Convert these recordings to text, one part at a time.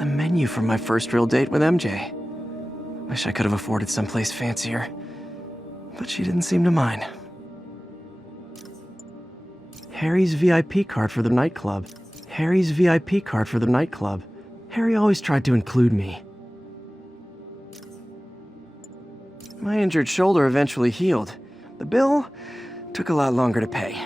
The menu from my first real date with MJ. Wish I could have afforded someplace fancier. But she didn't seem to mind. Harry's VIP card for the nightclub. Harry's VIP card for the nightclub. Harry always tried to include me. My injured shoulder eventually healed. The bill took a lot longer to pay.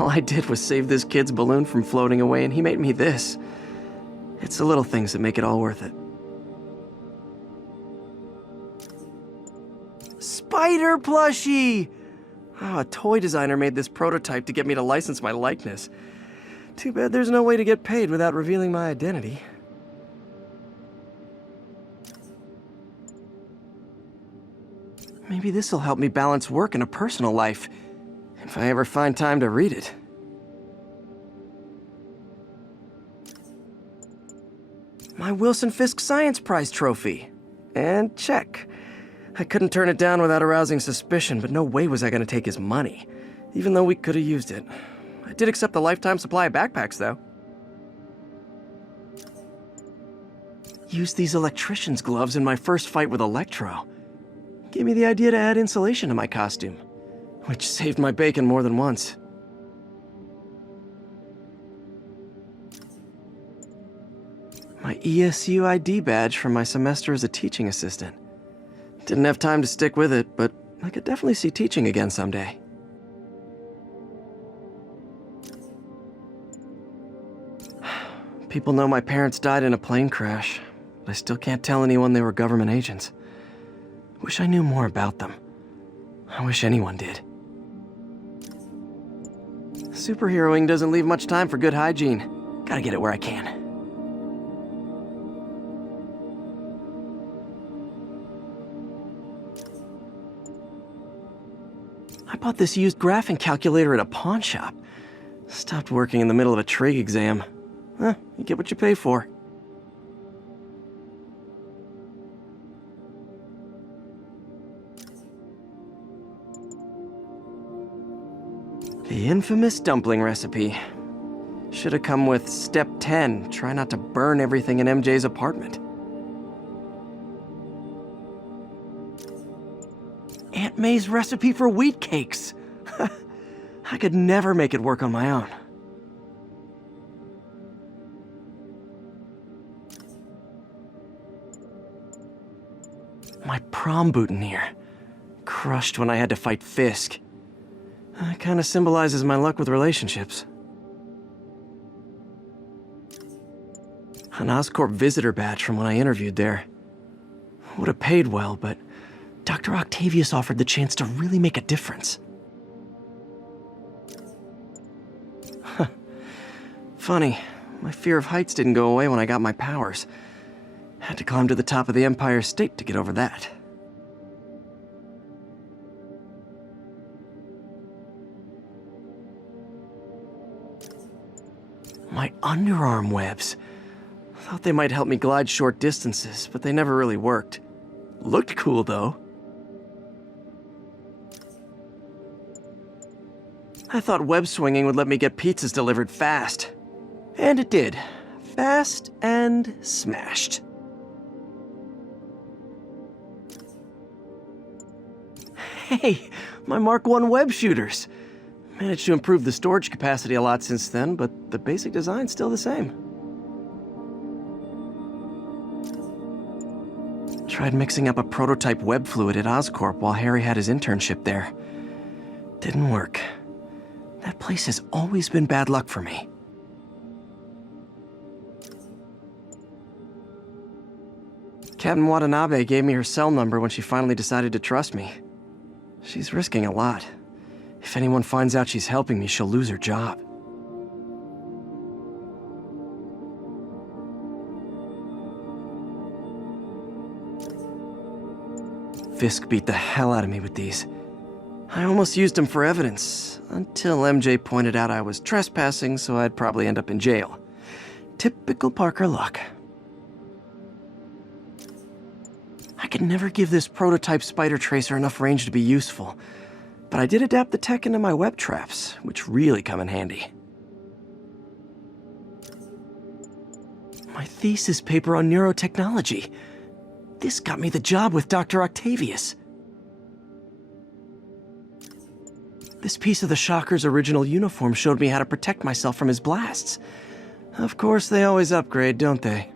All I did was save this kid's balloon from floating away, and he made me this. It's the little things that make it all worth it. Spider plushie! Oh, a toy designer made this prototype to get me to license my likeness. Too bad there's no way to get paid without revealing my identity. Maybe this'll help me balance work and a personal life, if I ever find time to read it. My Wilson Fisk Science Prize trophy. And check. I couldn't turn it down without arousing suspicion, but no way was I going to take his money, even though we could have used it. I did accept a lifetime supply of backpacks, though. Used these electrician's gloves in my first fight with Electro. Gave me the idea to add insulation to my costume, which saved my bacon more than once. My ESU ID badge from my semester as a teaching assistant. Didn't have time to stick with it, but I could definitely see teaching again someday. People know my parents died in a plane crash, but I still can't tell anyone they were government agents. Wish I knew more about them. I wish anyone did. Superheroing doesn't leave much time for good hygiene. Gotta get it where I can. I bought this used graphing calculator at a pawn shop. Stopped working in the middle of a trig exam. You get what you pay for. The infamous dumpling recipe. Should have come with step 10, try not to burn everything in MJ's apartment. Aunt May's recipe for wheat cakes. I could never make it work on my own. My prom boutonniere. Crushed when I had to fight Fisk. It kind of symbolizes my luck with relationships. An Oscorp visitor badge from when I interviewed there. Would have paid well, but Dr. Octavius offered the chance to really make a difference. Funny, my fear of heights didn't go away when I got my powers. Had to climb to the top of the Empire State to get over that. My underarm webs. Thought they might help me glide short distances, but they never really worked. Looked cool, though. I thought web swinging would let me get pizzas delivered fast. And it did. Fast and smashed. Hey, my Mark I web shooters. Managed to improve the storage capacity a lot since then, but the basic design's still the same. Tried mixing up a prototype web fluid at Oscorp while Harry had his internship there. Didn't work. That place has always been bad luck for me. Captain Watanabe gave me her cell number when she finally decided to trust me. She's risking a lot. If anyone finds out she's helping me, she'll lose her job. Fisk beat the hell out of me with these. I almost used them for evidence, until MJ pointed out I was trespassing, so I'd probably end up in jail. Typical Parker luck. I could never give this prototype spider tracer enough range to be useful, but I did adapt the tech into my web traps, which really come in handy. My thesis paper on neurotechnology. This got me the job with Dr. Octavius. This piece of the Shocker's original uniform showed me how to protect myself from his blasts. Of course, they always upgrade, don't they?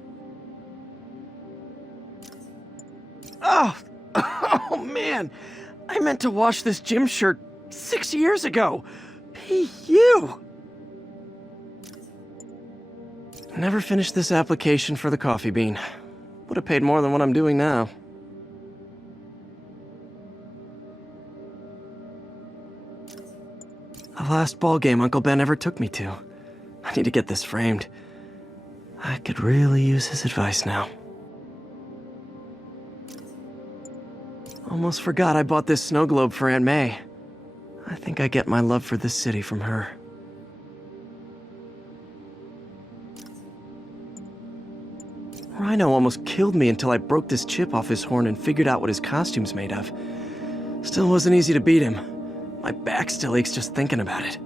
Oh! Oh, man! I meant to wash this gym shirt 6 years ago! P.U. Never finished this application for the coffee bean. Would have paid more than what I'm doing now. The last ball game Uncle Ben ever took me to. I need to get this framed. I could really use his advice now. Almost forgot I bought this snow globe for Aunt May. I think I get my love for this city from her. Rhino almost killed me until I broke this chip off his horn and figured out what his costume's made of. Still wasn't easy to beat him. My back still aches just thinking about it.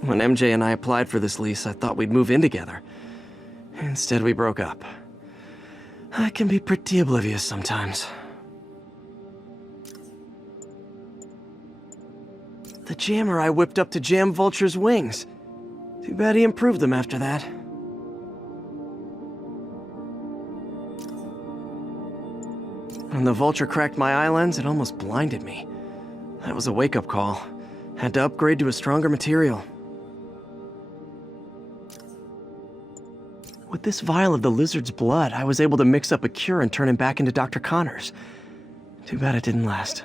When MJ and I applied for this lease, I thought we'd move in together. Instead, we broke up. I can be pretty oblivious sometimes. The jammer I whipped up to jam Vulture's wings. Too bad he improved them after that. When the Vulture cracked my eye lens, it almost blinded me. That was a wake-up call. Had to upgrade to a stronger material. With this vial of the lizard's blood, I was able to mix up a cure and turn him back into Dr. Connors. Too bad it didn't last.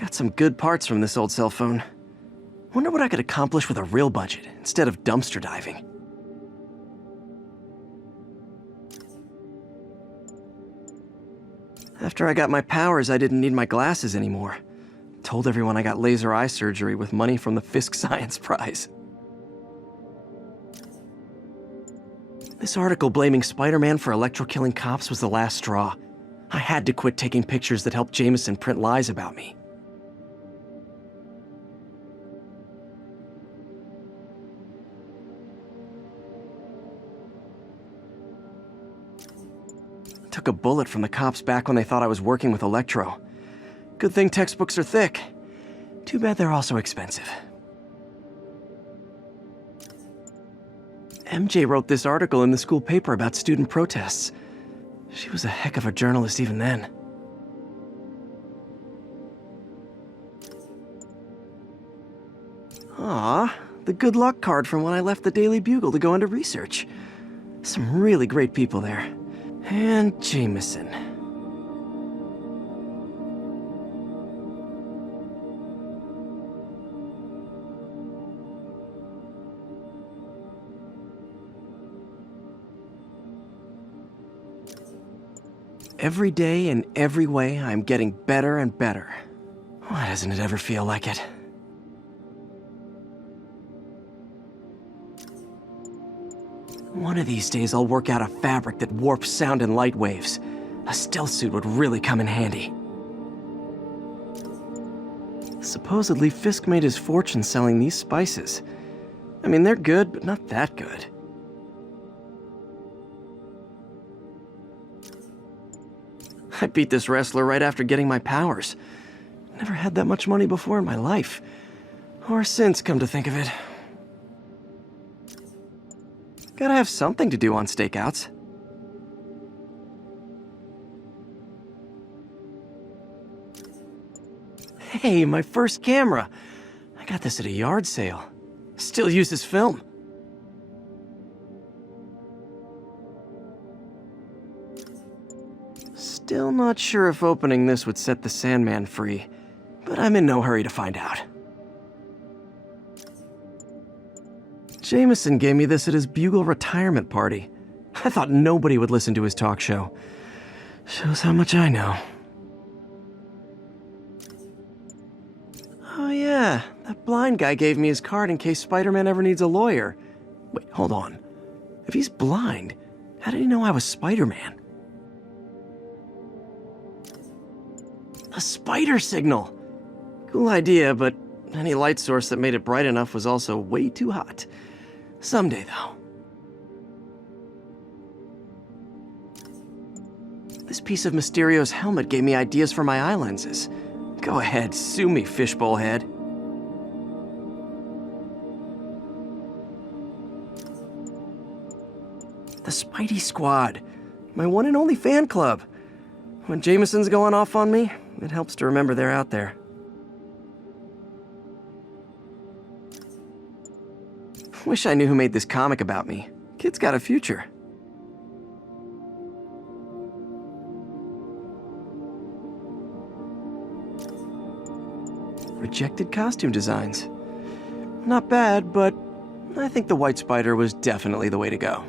Got some good parts from this old cell phone. Wonder what I could accomplish with a real budget, instead of dumpster diving. After I got my powers, I didn't need my glasses anymore. Told everyone I got laser eye surgery with money from the Fisk Science Prize. This article blaming Spider-Man for electro-killing cops was the last straw. I had to quit taking pictures that helped Jameson print lies about me. Took a bullet from the cops back when they thought I was working with Electro. Good thing textbooks are thick. Too bad they're also expensive. MJ wrote this article in the school paper about student protests. She was a heck of a journalist even then. Ah, the good luck card from when I left the Daily Bugle to go into research. Some really great people there. And Jameson. Every day, in every way, I'm getting better and better. Why doesn't it ever feel like it? One of these days, I'll work out a fabric that warps sound and light waves. A stealth suit would really come in handy. Supposedly, Fisk made his fortune selling these spices. I mean, they're good, but not that good. I beat this wrestler right after getting my powers. Never had that much money before in my life. Or since, come to think of it. Gotta have something to do on stakeouts. Hey, my first camera. I got this at a yard sale. Still uses film. Still not sure if opening this would set the Sandman free, but I'm in no hurry to find out. Jameson gave me this at his Bugle retirement party. I thought nobody would listen to his talk show. Shows how much I know. Oh yeah, that blind guy gave me his card in case Spider-Man ever needs a lawyer. Wait, hold on. If he's blind, how did he know I was Spider-Man? A spider signal! Cool idea, but Any light source that made it bright enough was also way too hot. Someday, though. This piece of Mysterio's helmet gave me ideas for my eye lenses. Go ahead, sue me, fishbowl head. The Spidey Squad. My one and only fan club. When Jameson's going off on me, it helps to remember they're out there. Wish I knew who made this comic about me. Kid's got a future. Rejected costume designs. Not bad, but I think the White Spider was definitely the way to go.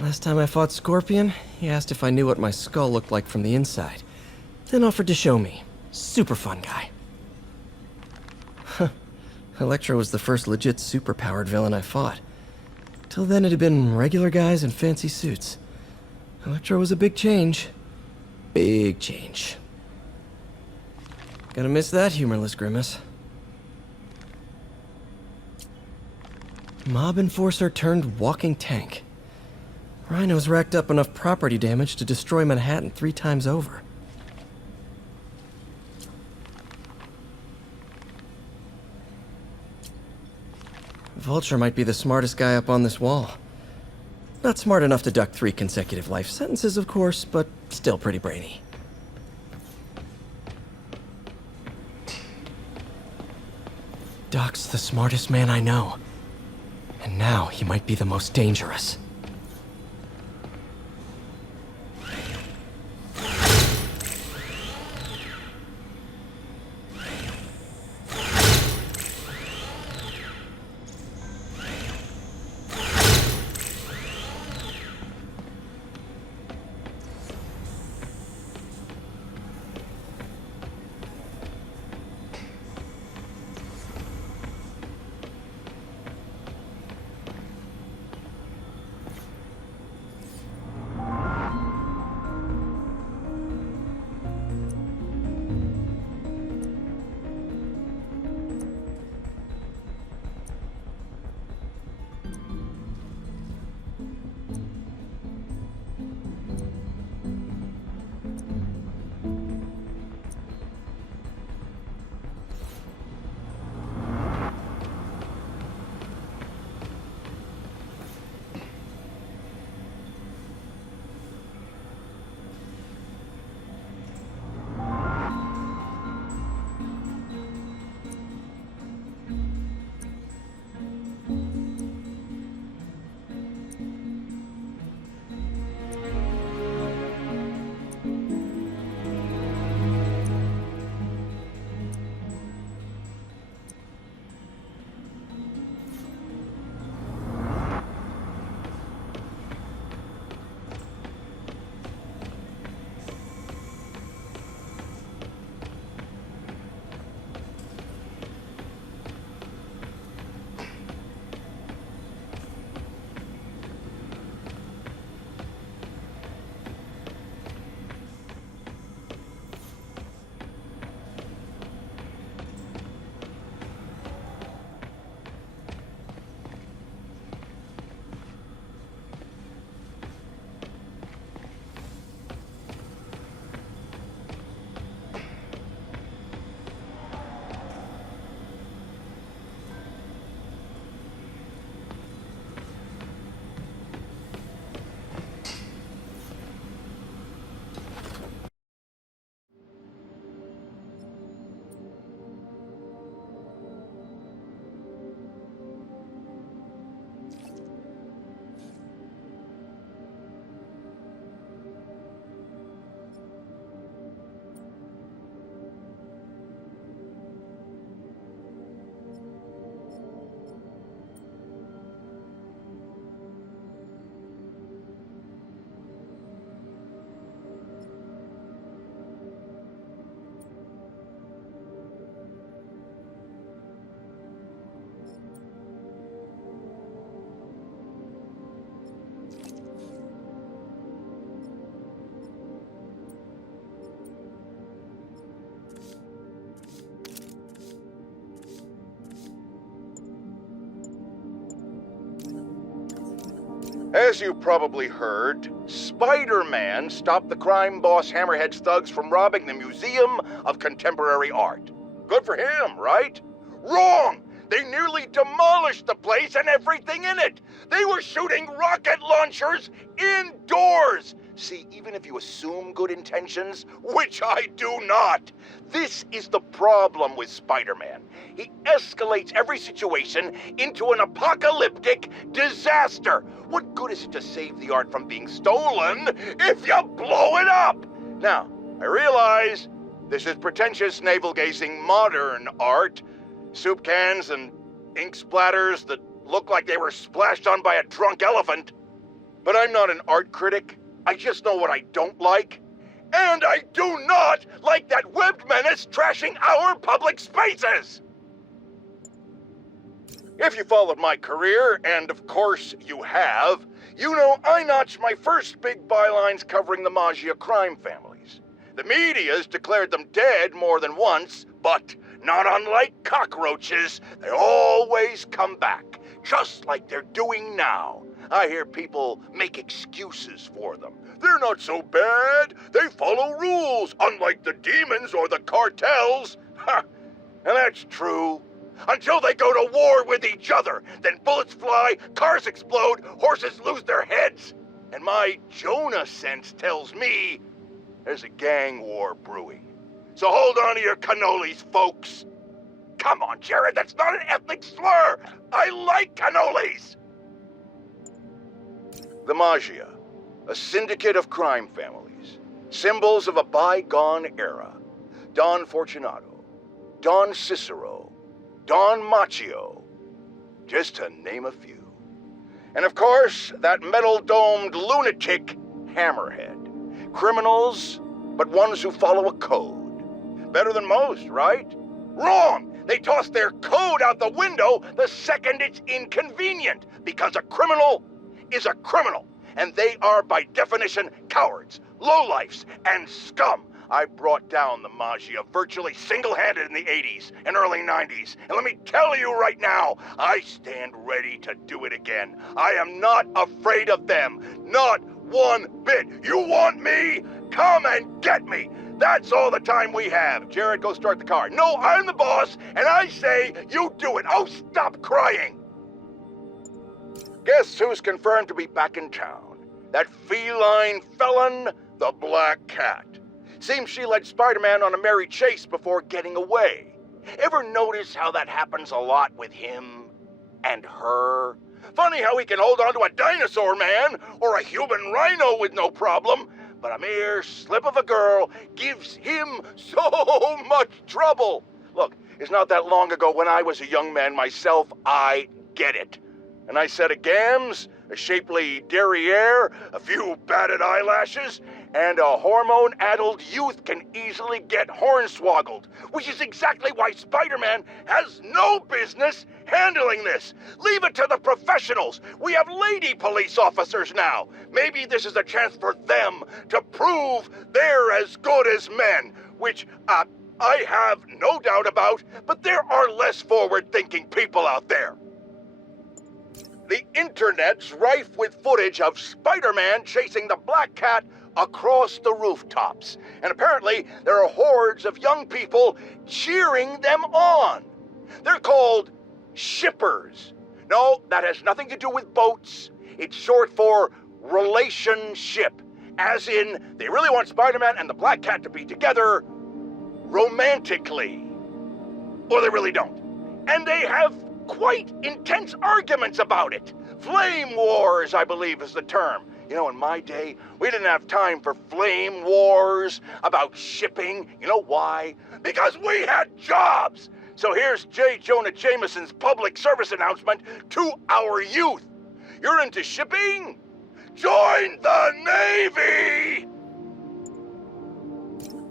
Last time I fought Scorpion, he asked if I knew what my skull looked like from the inside, then offered to show me. Super fun guy. Huh. Electro was the first legit superpowered villain I fought. Till then it had been regular guys in fancy suits. Electro was a big change. Big change. Gonna miss that humorless grimace. Mob enforcer turned walking tank. Rhino's racked up enough property damage to destroy Manhattan 3 times over. Vulture might be the smartest guy up on this wall. Not smart enough to duck 3 consecutive life sentences, of course, but still pretty brainy. Doc's the smartest man I know. And now he might be the most dangerous. As you probably heard, Spider-Man stopped the crime boss Hammerhead's thugs from robbing the Museum of Contemporary Art. Good for him, right? Wrong! They nearly demolished the place and everything in it! They were shooting rocket launchers indoors! See, even if you assume good intentions, which I do not, this is the problem with Spider-Man. He escalates every situation into an apocalyptic disaster. What good is it to save the art from being stolen if you blow it up? Now, I realize this is pretentious, navel-gazing modern art. Soup cans and ink splatters that look like they were splashed on by a drunk elephant. But I'm not an art critic. I just know what I don't like. And I do not like that webbed menace trashing our public spaces! If you followed my career, and of course you have, you know I notched my first big bylines covering the Maggia crime families. The media's declared them dead more than once, but not unlike cockroaches, they always come back, just like they're doing now. I hear people make excuses for them. They're not so bad. They follow rules, unlike the demons or the cartels. Ha! And that's true. Until they go to war with each other. Then bullets fly, cars explode, horses lose their heads. And my Jonah sense tells me there's a gang war brewing. So hold on to your cannolis, folks. Come on, Jared, that's not an ethnic slur. I like cannolis. The Maggia, a syndicate of crime families, symbols of a bygone era. Don Fortunato, Don Cicero, Don Macchio, just to name a few. And of course, that metal-domed lunatic, Hammerhead. Criminals, but ones who follow a code. Better than most, right? Wrong! They toss their code out the window the second it's inconvenient, because a criminal is a criminal, and they are by definition cowards, lowlifes, and scum. I brought down the Maggia virtually single-handed in the 80s and early 90s, and let me tell you right now, I stand ready to do it again. I am not afraid of them, not one bit. You want me? Come and get me. That's all the time we have. Jared, go start the car. No, I'm the boss, and I say you do it. Oh, stop crying. Guess who's confirmed to be back in town? That feline felon, the Black Cat. Seems she led Spider-Man on a merry chase before getting away. Ever notice how that happens a lot with him and her? Funny how he can hold on to a dinosaur man or a human rhino with no problem, but a mere slip of a girl gives him so much trouble. Look, it's not that long ago when I was a young man myself, I get it. And I said a gams, a shapely derriere, a few batted eyelashes, and a hormone-addled youth can easily get hornswoggled, which is exactly why Spider-Man has no business handling this. Leave it to the professionals. We have lady police officers now. Maybe this is a chance for them to prove they're as good as men, which, I have no doubt about, but there are less forward-thinking people out there. The internet's rife with footage of Spider-Man chasing the Black Cat across the rooftops. And apparently, there are hordes of young people cheering them on. They're called shippers. No, that has nothing to do with boats. It's short for relationship. As in, they really want Spider-Man and the Black Cat to be together romantically. Or they really don't. And they have quite intense arguments about it. Flame wars, I believe, is the term. You know, in my day, we didn't have time for flame wars about shipping. You know why? Because we had jobs. So here's J. Jonah Jameson's public service announcement to our youth. You're into shipping? Join the Navy!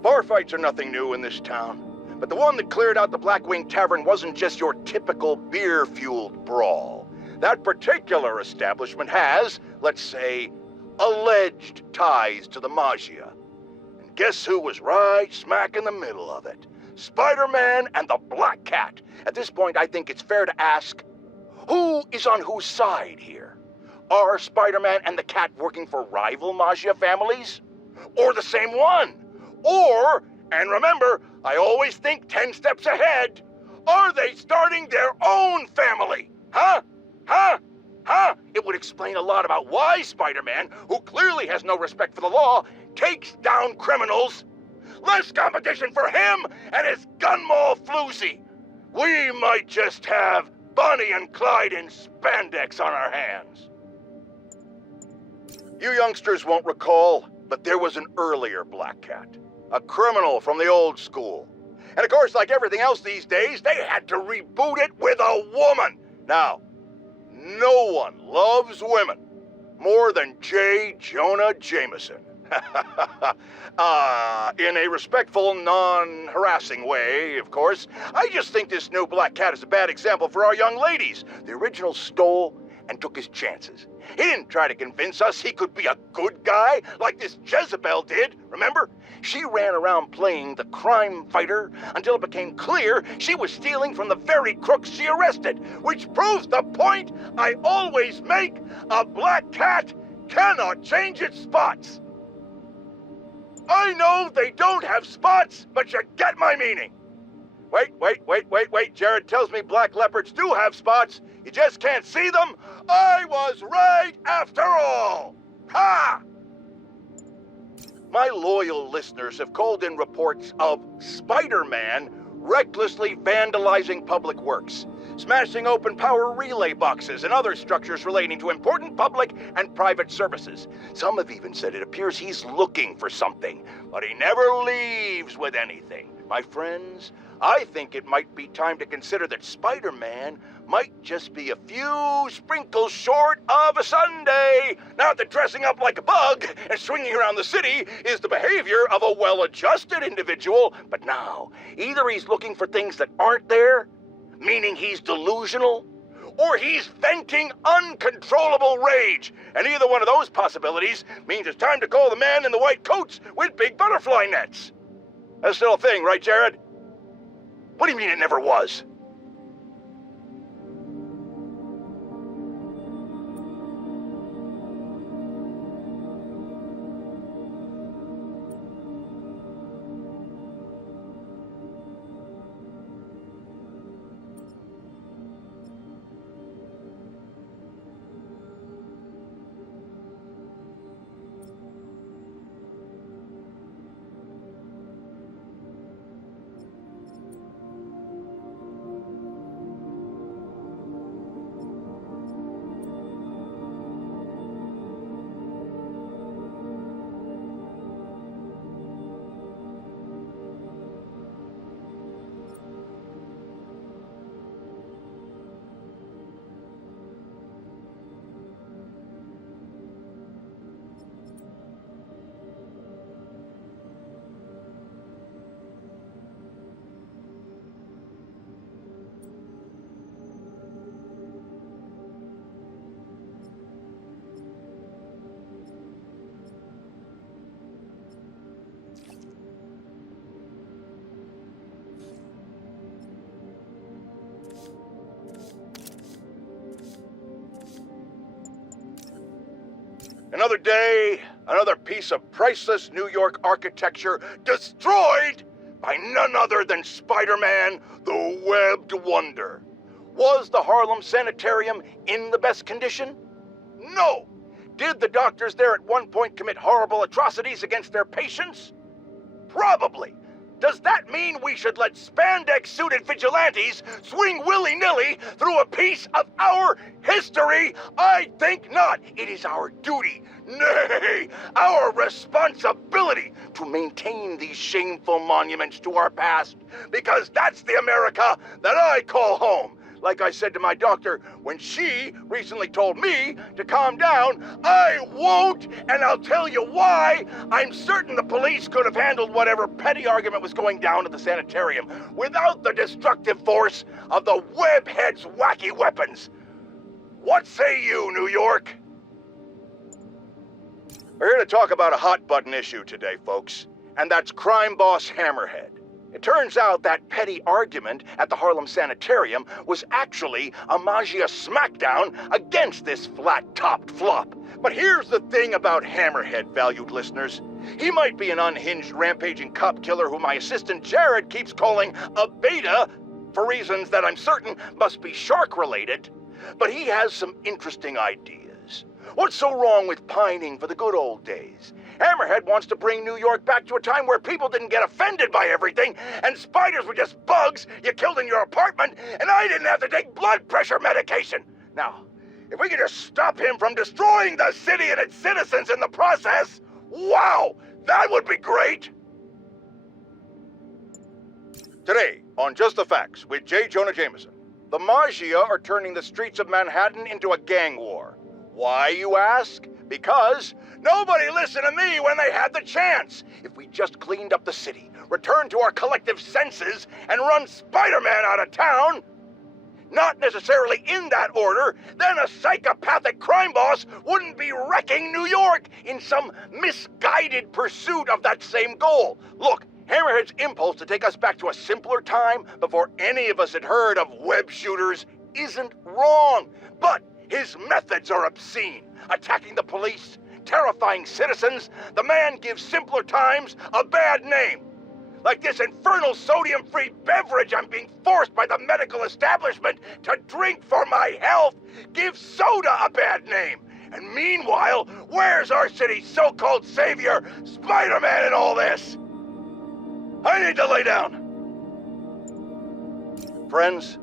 Bar fights are nothing new in this town. But the one that cleared out the Blackwing Tavern wasn't just your typical beer-fueled brawl. That particular establishment has, let's say, alleged ties to the Maggia. And guess who was right smack in the middle of it? Spider-Man and the Black Cat. At this point, I think it's fair to ask, who is on whose side here? Are Spider-Man and the Cat working for rival Maggia families? Or the same one? Or, and remember, I always think 10 steps ahead, are they starting their own family? Huh? Huh? Huh? It would explain a lot about why Spider-Man, who clearly has no respect for the law, takes down criminals. Less competition for him and his gun mall floozy. We might just have Bonnie and Clyde in spandex on our hands. You youngsters won't recall, but there was an earlier Black Cat. A criminal from the old school. And of course, like everything else these days, they had to reboot it with a woman. Now, no one loves women more than J. Jonah Jameson. In a respectful, non-harassing way, of course, I just think this new Black Cat is a bad example for our young ladies. The original stole and took his chances. He didn't try to convince us he could be a good guy like this Jezebel did, remember? She ran around playing the crime fighter until it became clear she was stealing from the very crooks she arrested, which proves the point I always make: a black cat cannot change its spots. I know they don't have spots, but you get my meaning. Wait. Jared tells me black leopards do have spots. You just can't see them. I was right after all. Ha! My loyal listeners have called in reports of Spider-Man recklessly vandalizing public works, smashing open power relay boxes and other structures relating to important public and private services. Some have even said it appears he's looking for something, but he never leaves with anything. My friends, I think it might be time to consider that Spider-Man might just be a few sprinkles short of a sundae. Not that dressing up like a bug and swinging around the city is the behavior of a well-adjusted individual, but now, either he's looking for things that aren't there, meaning he's delusional, or he's venting uncontrollable rage. And either one of those possibilities means it's time to call the man in the white coats with big butterfly nets. That's still a thing, right, Jared? What do you mean it never was? Another day, another piece of priceless New York architecture destroyed by none other than Spider-Man, the Webbed Wonder. Was the Harlem Sanitarium in the best condition? No. Did the doctors there at one point commit horrible atrocities against their patients? Probably. Does that mean we should let spandex-suited vigilantes swing willy-nilly through a piece of our history? I think not. It is our duty, nay, our responsibility to maintain these shameful monuments to our past, because that's the America that I call home. Like I said to my doctor when she recently told me to calm down, I won't, and I'll tell you why. I'm certain the police could have handled whatever petty argument was going down at the sanitarium without the destructive force of the Webhead's wacky weapons. What say you, New York? We're here to talk about a hot-button issue today, folks, and that's crime boss Hammerhead. It turns out that petty argument at the Harlem Sanitarium was actually a Magia smackdown against this flat-topped flop. But here's the thing about Hammerhead, valued listeners. He might be an unhinged, rampaging cop killer who my assistant Jared keeps calling a beta, for reasons that I'm certain must be shark-related, but he has some interesting ideas. What's so wrong with pining for the good old days? Hammerhead wants to bring New York back to a time where people didn't get offended by everything, and spiders were just bugs you killed in your apartment, and I didn't have to take blood pressure medication. Now, if we could just stop him from destroying the city and its citizens in the process, wow, that would be great. Today, on Just the Facts with J. Jonah Jameson, the Magia are turning the streets of Manhattan into a gang war. Why, you ask? Because nobody listened to me when they had the chance. If we just cleaned up the city, returned to our collective senses, and run Spider-Man out of town, not necessarily in that order, then a psychopathic crime boss wouldn't be wrecking New York in some misguided pursuit of that same goal. Look, Hammerhead's impulse to take us back to a simpler time before any of us had heard of web shooters isn't wrong, but his methods are obscene. Attacking the police, terrifying citizens, the man gives simpler times a bad name. Like this infernal sodium-free beverage I'm being forced by the medical establishment to drink for my health gives soda a bad name. And meanwhile, where's our city's so-called savior, Spider-Man, in all this? I need to lay down. Friends,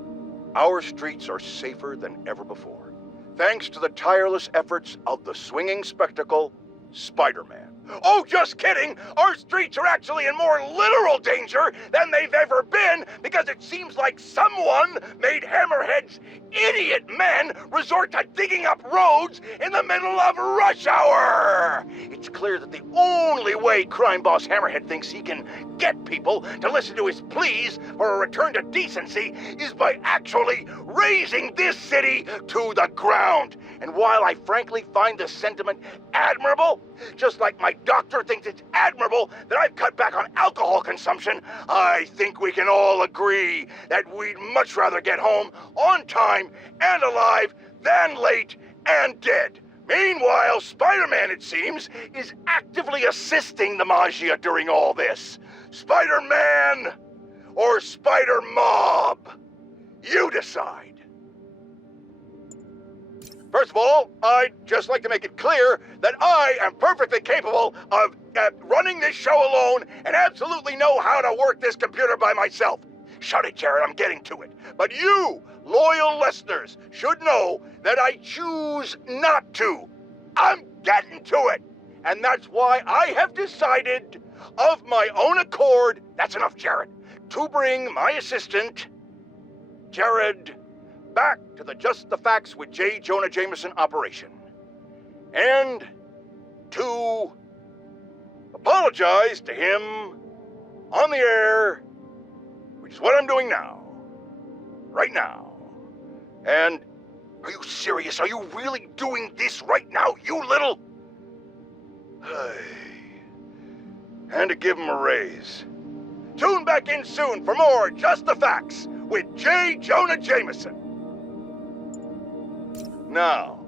our streets are safer than ever before, thanks to the tireless efforts of the swinging spectacle, Spider-Man. Oh, just kidding! Our streets are actually in more literal danger than they've ever been because it seems like someone made Hammerhead's idiot men resort to digging up roads in the middle of rush hour! It's clear that the only way crime boss Hammerhead thinks he can get people to listen to his pleas for a return to decency is by actually razing this city to the ground. And while I frankly find this sentiment admirable, just like my doctor thinks it's admirable that I've cut back on alcohol consumption, I think we can all agree that we'd much rather get home on time and alive than late and dead. Meanwhile, Spider-Man, it seems, is actively assisting the Maggia during all this. Spider-Man or Spider-Mob? You decide. First of all, I'd just like to make it clear that I am perfectly capable of running this show alone and absolutely know how to work this computer by myself. Shut it, Jared, I'm getting to it. But you, loyal listeners, should know that I choose not to. I'm getting to it. And that's why I have decided, of my own accord, that's enough, Jared, to bring my assistant, Jared, back to the Just the Facts with J. Jonah Jameson operation. And to apologize to him on the air, which is what I'm doing now. Right now. And are you serious? Are you really doing this right now, you little... And to give him a raise. Tune back in soon for more Just the Facts with J. Jonah Jameson. Now,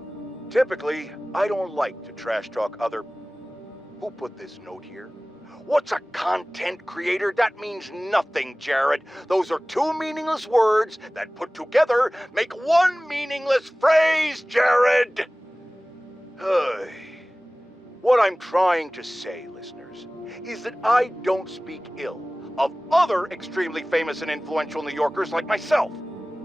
typically, I don't like to trash talk other... Who put this note here? What's a content creator? That means nothing, Jared. Those are two meaningless words that put together make one meaningless phrase, Jared. What I'm trying to say, listeners, is that I don't speak ill of other extremely famous and influential New Yorkers like myself.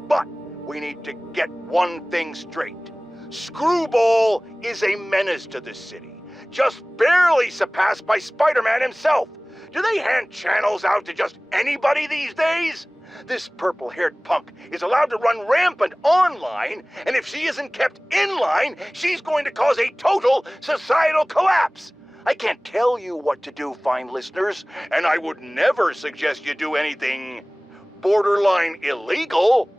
But we need to get one thing straight. Screwball is a menace to this city, just barely surpassed by Spider-Man himself. Do they hand channels out to just anybody these days? This purple-haired punk is allowed to run rampant online, and if she isn't kept in line, she's going to cause a total societal collapse. I can't tell you what to do, fine listeners, and I would never suggest you do anything borderline illegal.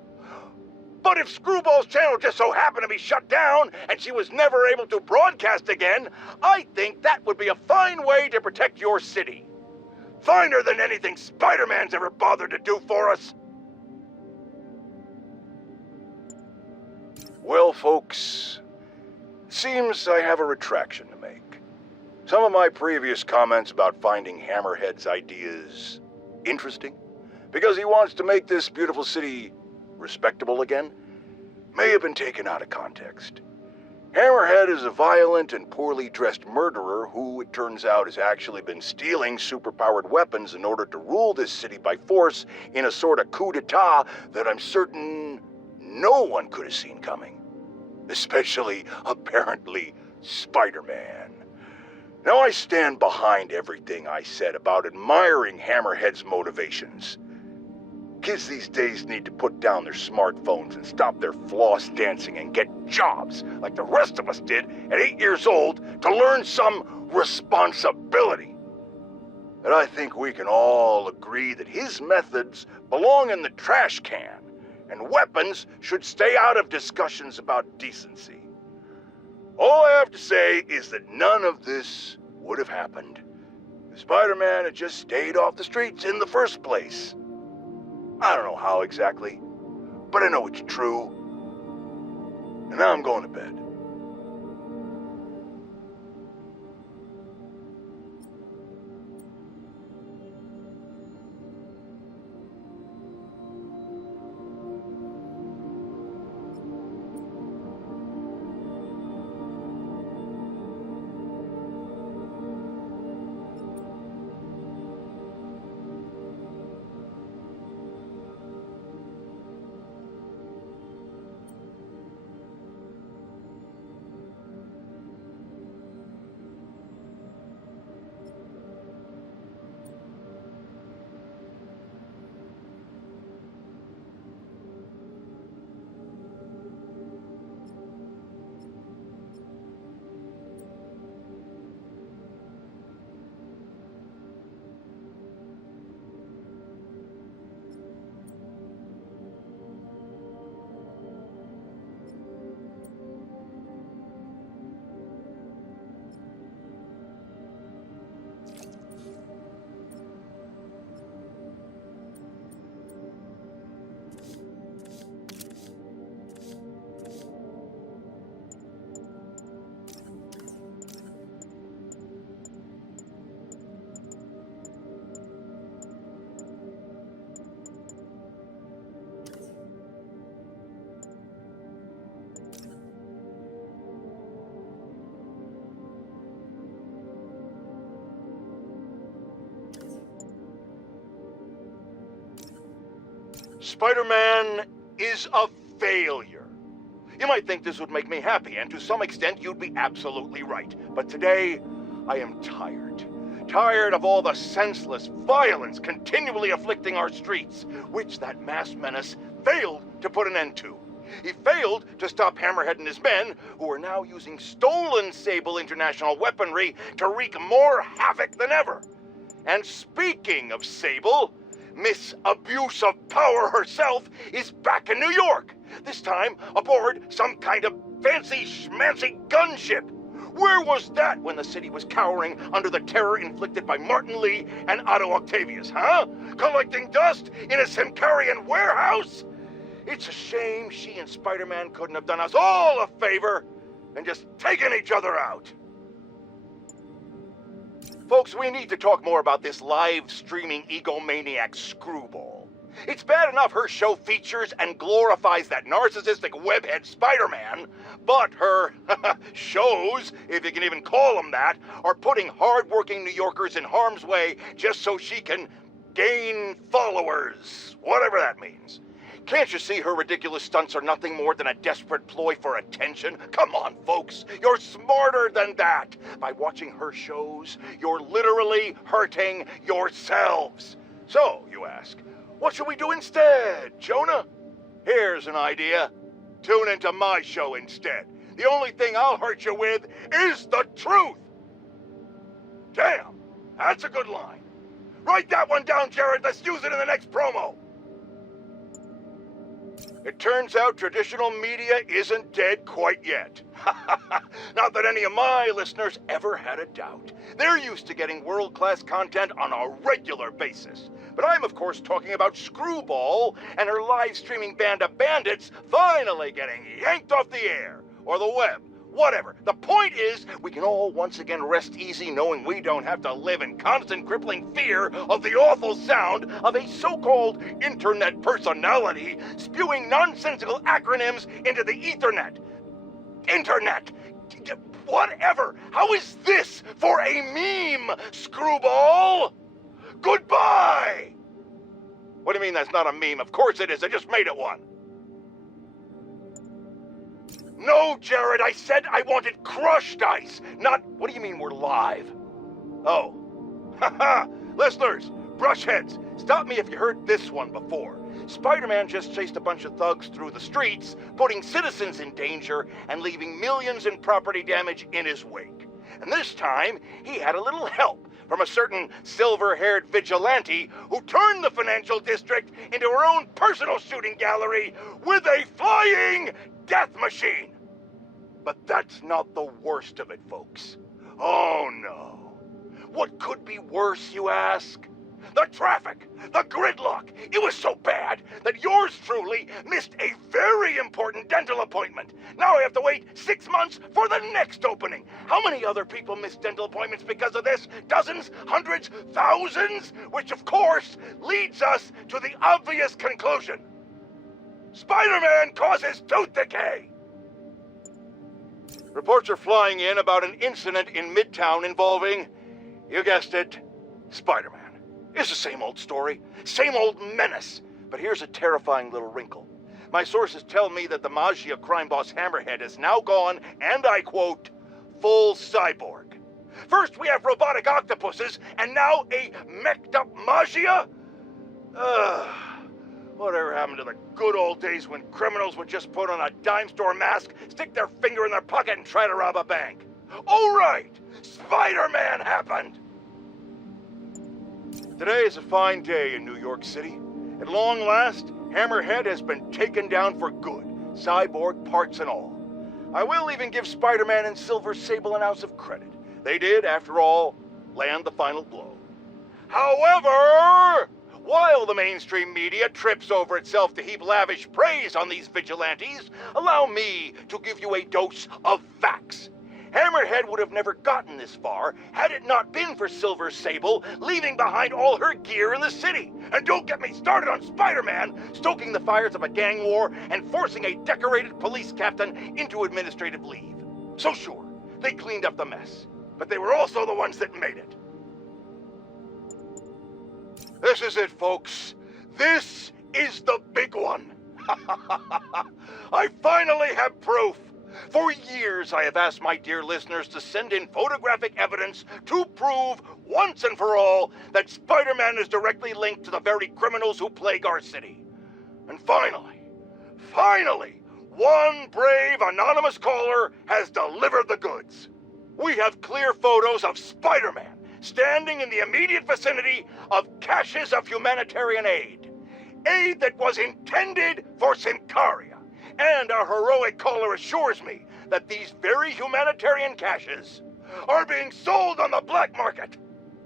But if Screwball's channel just so happened to be shut down and she was never able to broadcast again, I think that would be a fine way to protect your city. Finer than anything Spider-Man's ever bothered to do for us. Well, folks, seems I have a retraction to make. Some of my previous comments about finding Hammerhead's ideas interesting, because he wants to make this beautiful city respectable again, may have been taken out of context. Hammerhead is a violent and poorly dressed murderer who, it turns out, has actually been stealing superpowered weapons in order to rule this city by force in a sort of coup d'etat that I'm certain no one could have seen coming. Especially, apparently, Spider-Man. Now I stand behind everything I said about admiring Hammerhead's motivations. Kids these days need to put down their smartphones and stop their floss dancing and get jobs like the rest of us did at 8 years old to learn some responsibility. And I think we can all agree that his methods belong in the trash can, and weapons should stay out of discussions about decency. All I have to say is that none of this would have happened if Spider-Man had just stayed off the streets in the first place. I don't know how exactly, but I know it's true. And now I'm going to bed. Spider-Man is a failure. You might think this would make me happy, and to some extent you'd be absolutely right. But today, I am tired. Tired of all the senseless violence continually afflicting our streets, which that mass menace failed to put an end to. He failed to stop Hammerhead and his men, who are now using stolen Sable International weaponry to wreak more havoc than ever. And speaking of Sable, Miss Abuse of Power herself is back in New York, this time aboard some kind of fancy schmancy gunship. Where was that when the city was cowering under the terror inflicted by Martin Lee and Otto Octavius, huh? Collecting dust in a Symkarian warehouse? It's a shame she and Spider-Man couldn't have done us all a favor and just taken each other out. Folks, we need to talk more about this live-streaming egomaniac Screwball. It's bad enough her show features and glorifies that narcissistic webhead Spider-Man, but her shows, if you can even call them that, are putting hard-working New Yorkers in harm's way just so she can gain followers, whatever that means. Can't you see her ridiculous stunts are nothing more than a desperate ploy for attention? Come on, folks, you're smarter than that. By watching her shows, you're literally hurting yourselves. So, you ask, what should we do instead, Jonah? Here's an idea. Tune into my show instead. The only thing I'll hurt you with is the truth. Damn, that's a good line. Write that one down, Jared. Let's use it in the next promo. It turns out traditional media isn't dead quite yet. Not that any of my listeners ever had a doubt. They're used to getting world-class content on a regular basis. But I'm, of course, talking about Screwball and her live-streaming band of bandits finally getting yanked off the air, or the web, whatever. The point is, we can all once again rest easy knowing we don't have to live in constant crippling fear of the awful sound of a so-called internet personality spewing nonsensical acronyms into the Ethernet. Internet. Whatever. How is this for a meme, Screwball? Goodbye! What do you mean that's not a meme? Of course it is. I just made it one. No, Jared, I said I wanted crushed ice, not... What do you mean we're live? Oh. Haha! Listeners, brushheads, Stop me if you heard this one before. Spider-Man just chased a bunch of thugs through the streets, putting citizens in danger and leaving millions in property damage in his wake. And this time, he had a little help from a certain silver-haired vigilante who turned the financial district into her own personal shooting gallery with a flying death machine. But that's not the worst of it, folks. Oh no. What could be worse, you ask? The traffic, the gridlock. It was so bad that yours truly missed a very important dental appointment. Now I have to wait 6 months for the next opening. How many other people miss dental appointments because of this? Dozens? Hundreds? Thousands? Which of course leads us to the obvious conclusion. Spider-Man causes tooth decay. Reports are flying in about an incident in Midtown involving, you guessed it, Spider-Man. It's the same old story, same old menace. But here's a terrifying little wrinkle. My sources tell me that the Maggia crime boss Hammerhead has now gone, and I quote, full cyborg. First we have robotic octopuses, and now a meched up Maggia? Whatever happened to the good old days when criminals would just put on a dime store mask, stick their finger in their pocket, and try to rob a bank? Oh right, Spider-Man happened! Today is a fine day in New York City. At long last, Hammerhead has been taken down for good, cyborg parts and all. I will even give Spider-Man and Silver Sable an ounce of credit. They did, after all, land the final blow. However, while the mainstream media trips over itself to heap lavish praise on these vigilantes, allow me to give you a dose of facts. Hammerhead would have never gotten this far had it not been for Silver Sable leaving behind all her gear in the city. And don't get me started on Spider-Man stoking the fires of a gang war and forcing a decorated police captain into administrative leave. So sure, they cleaned up the mess, but they were also the ones that made it. This is it, folks. This is the big one. I finally have proof. For years, I have asked my dear listeners to send in photographic evidence to prove, once and for all, that Spider-Man is directly linked to the very criminals who plague our city. And finally, one brave anonymous caller has delivered the goods. We have clear photos of Spider-Man standing in the immediate vicinity of caches of humanitarian aid. Aid that was intended for Symkaria. And our heroic caller assures me that these very humanitarian caches are being sold on the black market.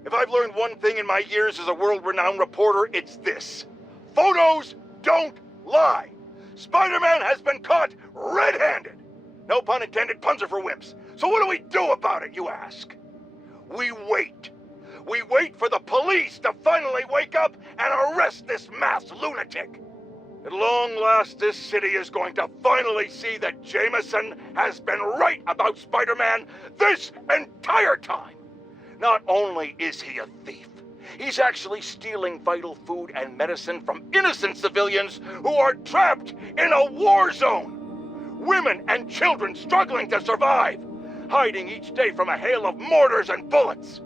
If I've learned one thing in my years as a world-renowned reporter, it's this. Photos don't lie. Spider-Man has been caught red-handed. No pun intended, puns are for wimps. So what do we do about it, you ask? We wait. We wait for the police to finally wake up and arrest this mass lunatic. At long last, this city is going to finally see that Jameson has been right about Spider-Man this entire time. Not only is he a thief, he's actually stealing vital food and medicine from innocent civilians who are trapped in a war zone. Women and children struggling to survive, hiding each day from a hail of mortars and bullets.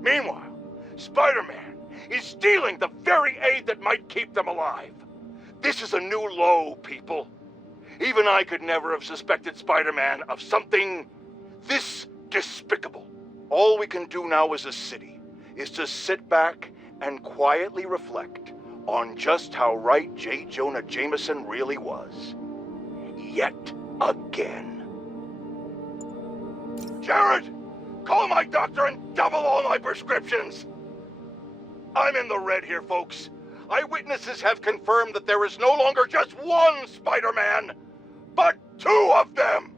Meanwhile, Spider-Man is stealing the very aid that might keep them alive. This is a new low, people. Even I could never have suspected Spider-Man of something this despicable. All we can do now as a city is to sit back and quietly reflect on just how right J. Jonah Jameson really was. Yet again. Jared, call my doctor and double all my prescriptions. I'm in the red here, folks. Eyewitnesses have confirmed that there is no longer just one Spider-Man, but two of them.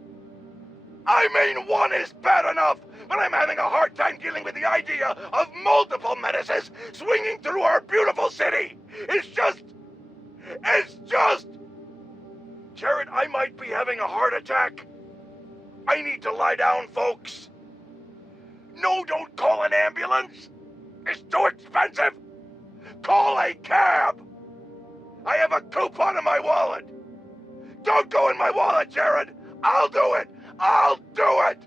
I mean, one is bad enough, but I'm having a hard time dealing with the idea of multiple menaces swinging through our beautiful city. It's just... Jared, I might be having a heart attack. I need to lie down, folks. No, don't call an ambulance. It's too expensive. Call a cab! I have a coupon in my wallet! Don't go in my wallet, Jared! I'll do it! I'll do it!